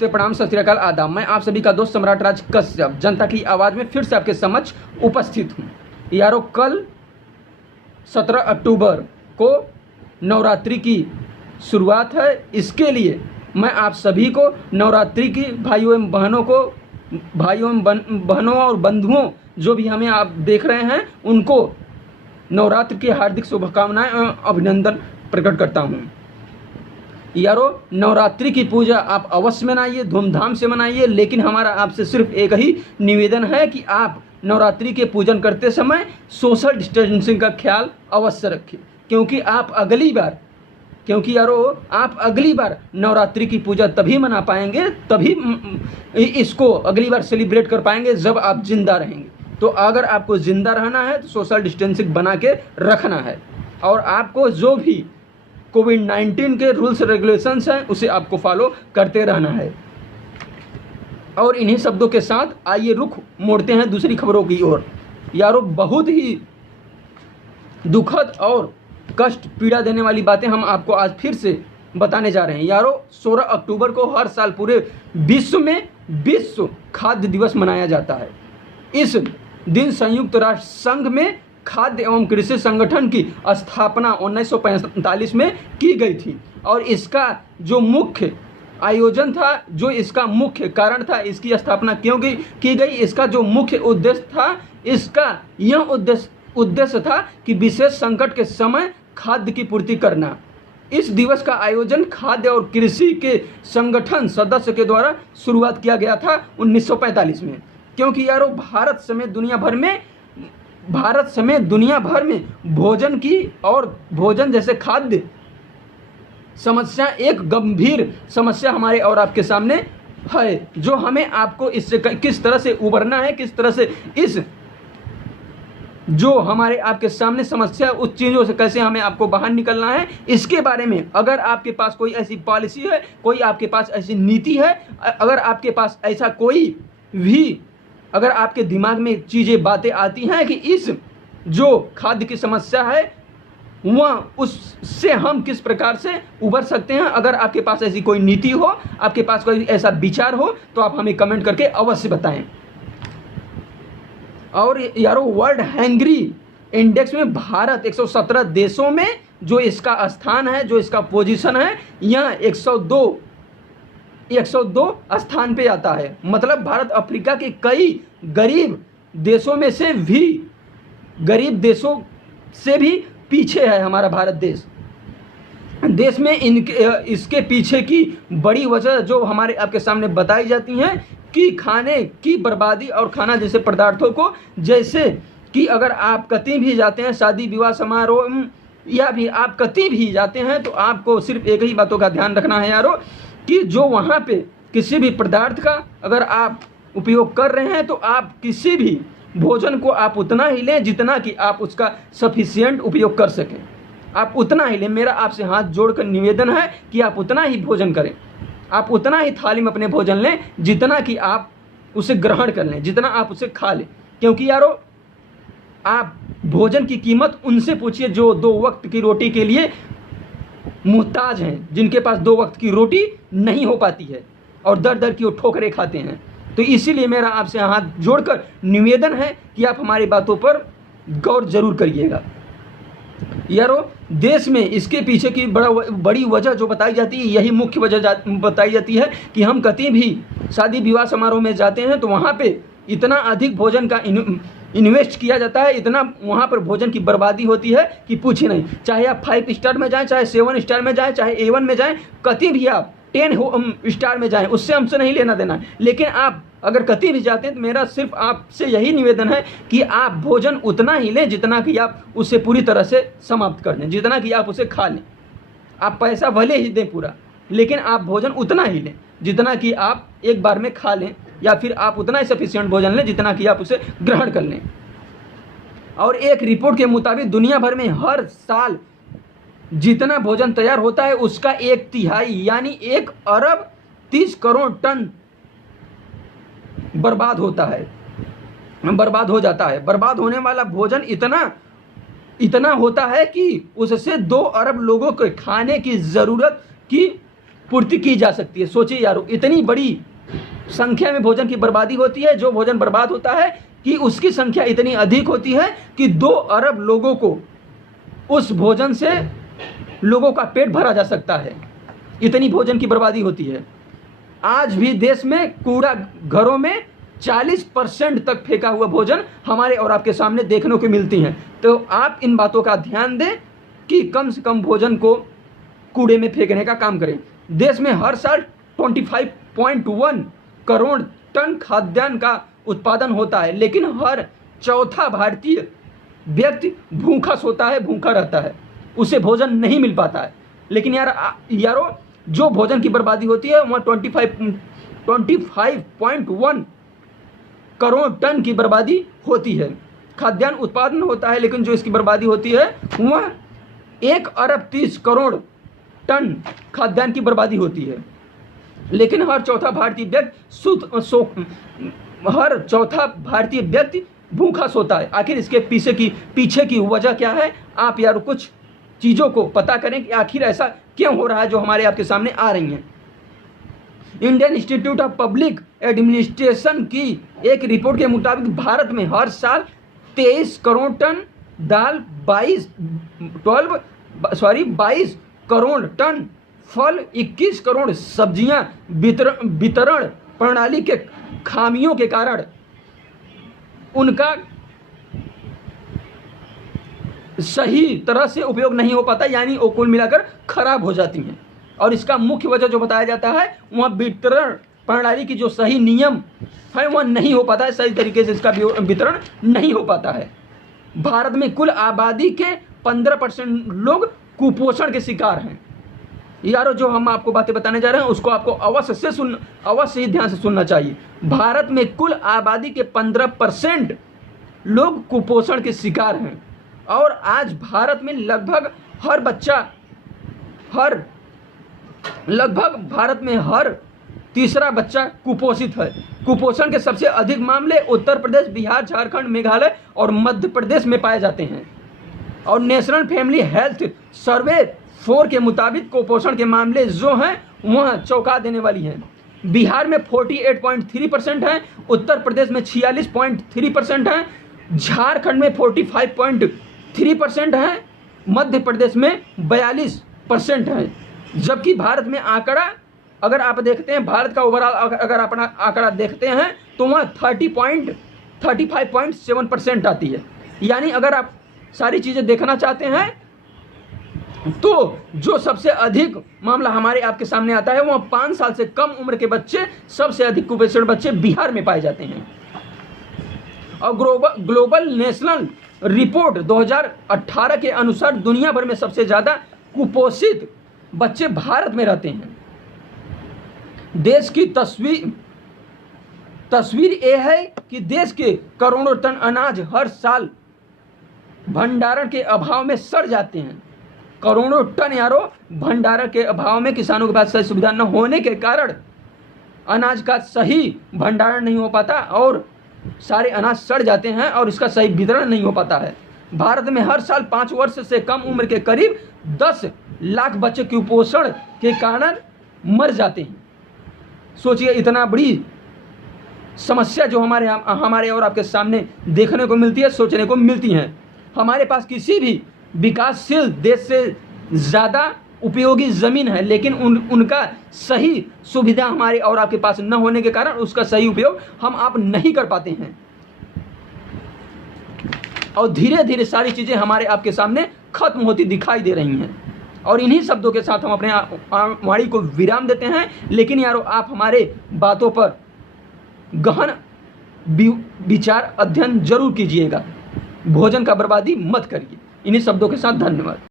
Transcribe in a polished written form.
नमस्ते, प्रणाम, सत श्री अकाल, आदाब। मैं आप सभी का दोस्त सम्राट राज कश्यप जनता की आवाज़ में फिर से आपके समक्ष उपस्थित हूँ। यारों, कल 17 अक्टूबर को नवरात्रि की शुरुआत है। इसके लिए मैं आप सभी को नवरात्रि की भाइयों एवं बहनों और बंधुओं जो भी हमें आप देख रहे हैं उनको नवरात्र की हार्दिक शुभकामनाएं एवं अभिनंदन प्रकट करता हूँ। यारों, नवरात्रि की पूजा आप अवश्य मनाइए, धूमधाम से मनाइए, लेकिन हमारा आपसे सिर्फ एक ही निवेदन है कि आप नवरात्रि के पूजन करते समय सोशल डिस्टेंसिंग का ख्याल अवश्य रखें, क्योंकि आप अगली बार नवरात्रि की पूजा तभी मना पाएंगे, तभी इसको अगली बार सेलिब्रेट कर पाएंगे जब आप जिंदा रहेंगे। तो अगर आपको जिंदा रहना है तो सोशल डिस्टेंसिंग बना के रखना है, और आपको जो भी कोविड-19 के रूल्स रेगुलेशंस हैं उसे आपको फॉलो करते रहना है। और इन्हीं शब्दों के साथ आइए रुख मोड़ते हैं दूसरी खबरों की ओर। यारों, बहुत ही दुखद और कष्ट पीड़ा देने वाली बातें हम आपको आज फिर से बताने जा रहे हैं। यारों, 16 अक्टूबर को हर साल पूरे विश्व में विश्व खाद्य दिवस मनाया जाता है। इस दिन संयुक्त राष्ट्र संघ में खाद्य एवं कृषि संगठन की स्थापना 1945 में की गई थी, और इसका जो मुख्य आयोजन था, जो इसका मुख्य कारण था, इसकी स्थापना क्यों की गई, इसका जो मुख्य उद्देश्य था, इसका यह उद्देश्य था कि विशेष संकट के समय खाद्य की पूर्ति करना। इस दिवस का आयोजन खाद्य और कृषि के संगठन सदस्य के द्वारा शुरुआत किया गया था 1945 में, क्योंकि यारों भारत समेत दुनिया भर में भोजन की और भोजन जैसे खाद्य समस्या एक गंभीर समस्या हमारे और आपके सामने है, जो हमें आपको इससे किस तरह से उबरना है, किस तरह से इस जो हमारे आपके सामने समस्या उस चीज़ों से कैसे हमें आपको बाहर निकलना है, इसके बारे में अगर आपके पास कोई ऐसी पॉलिसी है, कोई आपके पास ऐसी नीति है, अगर आपके पास ऐसा कोई भी अगर आपके दिमाग में चीज़ें बातें आती हैं कि इस जो खाद्य की समस्या है वह उससे हम किस प्रकार से उबर सकते हैं, अगर आपके पास ऐसी कोई नीति हो, आपके पास कोई ऐसा विचार हो, तो आप हमें कमेंट करके अवश्य बताएं। और यारों, वर्ल्ड हैंग्री इंडेक्स में भारत 117 देशों में जो इसका स्थान है, जो इसका पोजीशन है, यह 102 स्थान पे आता है। मतलब भारत अफ्रीका के कई गरीब देशों से भी पीछे है हमारा भारत देश में। इसके पीछे की बड़ी वजह जो हमारे आपके सामने बताई जाती हैं कि खाने की बर्बादी और खाना जैसे पदार्थों को, जैसे कि अगर आप कहीं भी जाते हैं शादी विवाह समारोह या भी आप कहीं भी जाते हैं, तो आपको सिर्फ एक ही बातों का ध्यान रखना है यारों, कि जो वहाँ पे किसी भी पदार्थ का अगर आप उपयोग कर रहे हैं तो आप किसी भी भोजन को आप उतना ही लें जितना कि आप उसका सफिशिएंट उपयोग कर सकें। आप उतना ही लें। मेरा आपसे हाथ जोड़कर निवेदन है कि आप उतना ही भोजन करें, आप उतना ही थाली में अपने भोजन लें जितना कि आप उसे ग्रहण कर लें, जितना आप उसे खा लें। क्योंकि यारों, आप भोजन की कीमत उनसे पूछिए जो 2 वक्त की रोटी के लिए मुहताज हैं, जिनके पास 2 वक्त की रोटी नहीं हो पाती है और दर दर की वो ठोकरें खाते हैं। तो इसीलिए मेरा आपसे हाथ जोड़कर निवेदन है कि आप हमारी बातों पर गौर जरूर करिएगा। यारों, देश में इसके पीछे की बड़ी वजह जो बताई जाती है, यही मुख्य वजह बताई जाती है कि हम कहीं भी शादी विवाह समारोह में जाते हैं तो वहाँ पे इतना अधिक भोजन का इन्वेस्ट किया जाता है, इतना वहाँ पर भोजन की बर्बादी होती है कि पूछे नहीं। चाहे आप 5 स्टार में जाएं, चाहे 7 स्टार में जाएं, चाहे A1 में जाएं, कहीं भी आप 10 स्टार में जाएं, उससे हमसे नहीं लेना देना है। लेकिन आप अगर कहीं भी जाते हैं तो मेरा सिर्फ आपसे यही निवेदन है कि आप भोजन उतना ही लें जितना कि आप उसे पूरी तरह से समाप्त कर दें, जितना कि आप उसे खा लें। आप पैसा भले ही दें पूरा, लेकिन आप भोजन उतना ही लें जितना कि आप एक बार में खा लें, या फिर आप उतना ही सफिशिएंट भोजन लें जितना कि आप उसे ग्रहण कर लें। और एक रिपोर्ट के मुताबिक दुनिया भर में हर साल जितना भोजन तैयार होता है उसका 1/3 यानी 1 अरब 30 करोड़ टन बर्बाद हो जाता है। बर्बाद होने वाला भोजन इतना होता है कि उससे 2 अरब लोगों के खाने की ज़रूरत की पूर्ति की जा सकती है। सोचिए यारो, इतनी बड़ी संख्या में भोजन की बर्बादी होती है, जो भोजन बर्बाद होता है कि उसकी संख्या इतनी अधिक होती है कि 2 अरब लोगों को उस भोजन से लोगों का पेट भरा जा सकता है। इतनी भोजन की बर्बादी होती है। आज भी देश में कूड़ा घरों में 40% तक फेंका हुआ भोजन हमारे और आपके सामने देखने को मिलती हैं। तो आप इन बातों का ध्यान दें कि कम से कम भोजन को कूड़े में फेंकने का काम करें। देश में हर साल 25.1 करोड़ टन खाद्यान्न का उत्पादन होता है, लेकिन हर चौथा भारतीय व्यक्ति भूखा सोता है, भूखा रहता है, उसे भोजन नहीं मिल पाता है। लेकिन यारो जो भोजन की बर्बादी होती है वहाँ 25.1 करोड़ टन की बर्बादी होती है। खाद्यान्न उत्पादन होता है, लेकिन जो इसकी बर्बादी होती है वह 1 अरब 30 करोड़ टन खाद्यान्न की बर्बादी होती है। लेकिन हर चौथा भारतीय व्यक्ति भूखा सोता है। आखिर इसके पीछे की वजह क्या है? आप यार कुछ चीज़ों को पता करें कि आखिर ऐसा क्यों हो रहा है जो हमारे आपके सामने आ रही हैं। Indian institute of public administration की एक रिपोर्ट के मुताबिक भारत में हर साल 23 करोड़ टन दाल, 22 करोड़ टन फल, 21 करोड़ सब्जियां वितरण प्रणाली के खामियों के कारण उनका सही तरह से उपयोग नहीं हो पाता, यानी वो कुल मिलाकर खराब हो जाती हैं। और इसका मुख्य वजह जो बताया जाता है वह वितरण प्रणाली की जो सही नियम है वह नहीं हो पाता है, सही तरीके से इसका वितरण नहीं हो पाता है। भारत में कुल आबादी के 15% लोग कुपोषण के शिकार हैं। यारो जो हम आपको बातें बताने जा रहे हैं उसको आपको अवश्य ही ध्यान से सुनना चाहिए। भारत में कुल आबादी के 15% लोग कुपोषण के शिकार हैं, और आज भारत में लगभग भारत में हर तीसरा बच्चा कुपोषित है। कुपोषण के सबसे अधिक मामले उत्तर प्रदेश, बिहार, झारखंड, मेघालय और मध्य प्रदेश में पाए जाते हैं। और नेशनल फैमिली हेल्थ सर्वे 4 के मुताबिक कुपोषण के मामले जो हैं वह चौंका देने वाली हैं। बिहार में 48.3% है, उत्तर प्रदेश में 46.3% है, झारखंड में 45.3% है, मध्य प्रदेश में 42% है। जबकि भारत में आंकड़ा अगर आप देखते हैं, भारत का ओवरऑल अगर अपना आंकड़ा देखते हैं तो वह 35.7% आती है। यानी अगर आप सारी चीज़ें देखना चाहते हैं तो जो सबसे अधिक मामला हमारे आपके सामने आता है वह 5 साल से कम उम्र के बच्चे, सबसे अधिक कुपोषित बच्चे बिहार में पाए जाते हैं। और ग्लोबल नेशनल रिपोर्ट 2018 के अनुसार दुनिया भर में सबसे ज़्यादा कुपोषित बच्चे भारत में रहते हैं। देश की तस्वीर यह है कि देश के करोड़ों टन अनाज हर साल भंडारण के अभाव में सड़ जाते हैं। करोड़ों टन यारो भंडारण के अभाव में, किसानों के पास सही सुविधा न होने के कारण अनाज का सही भंडारण नहीं हो पाता और सारे अनाज सड़ जाते हैं और इसका सही वितरण नहीं हो पाता है। भारत में हर साल 5 वर्ष से कम उम्र के करीब 10 लाख बच्चे कुपोषण के कारण मर जाते हैं। सोचिए, इतना बड़ी समस्या जो हमारे और आपके सामने देखने को मिलती है, सोचने को मिलती हैं। हमारे पास किसी भी विकासशील देश से ज़्यादा उपयोगी ज़मीन है, लेकिन उनका सही सुविधा हमारे और आपके पास न होने के कारण उसका सही उपयोग हम आप नहीं कर पाते हैं। और धीरे धीरे सारी चीज़ें हमारे आपके सामने खत्म होती दिखाई दे रही हैं। और इन्हीं शब्दों के साथ हम अपने वाणी को विराम देते हैं। लेकिन यारो आप हमारे बातों पर गहन विचार अध्ययन जरूर कीजिएगा। भोजन का बर्बादी मत करिए। इन्हीं शब्दों के साथ धन्यवाद।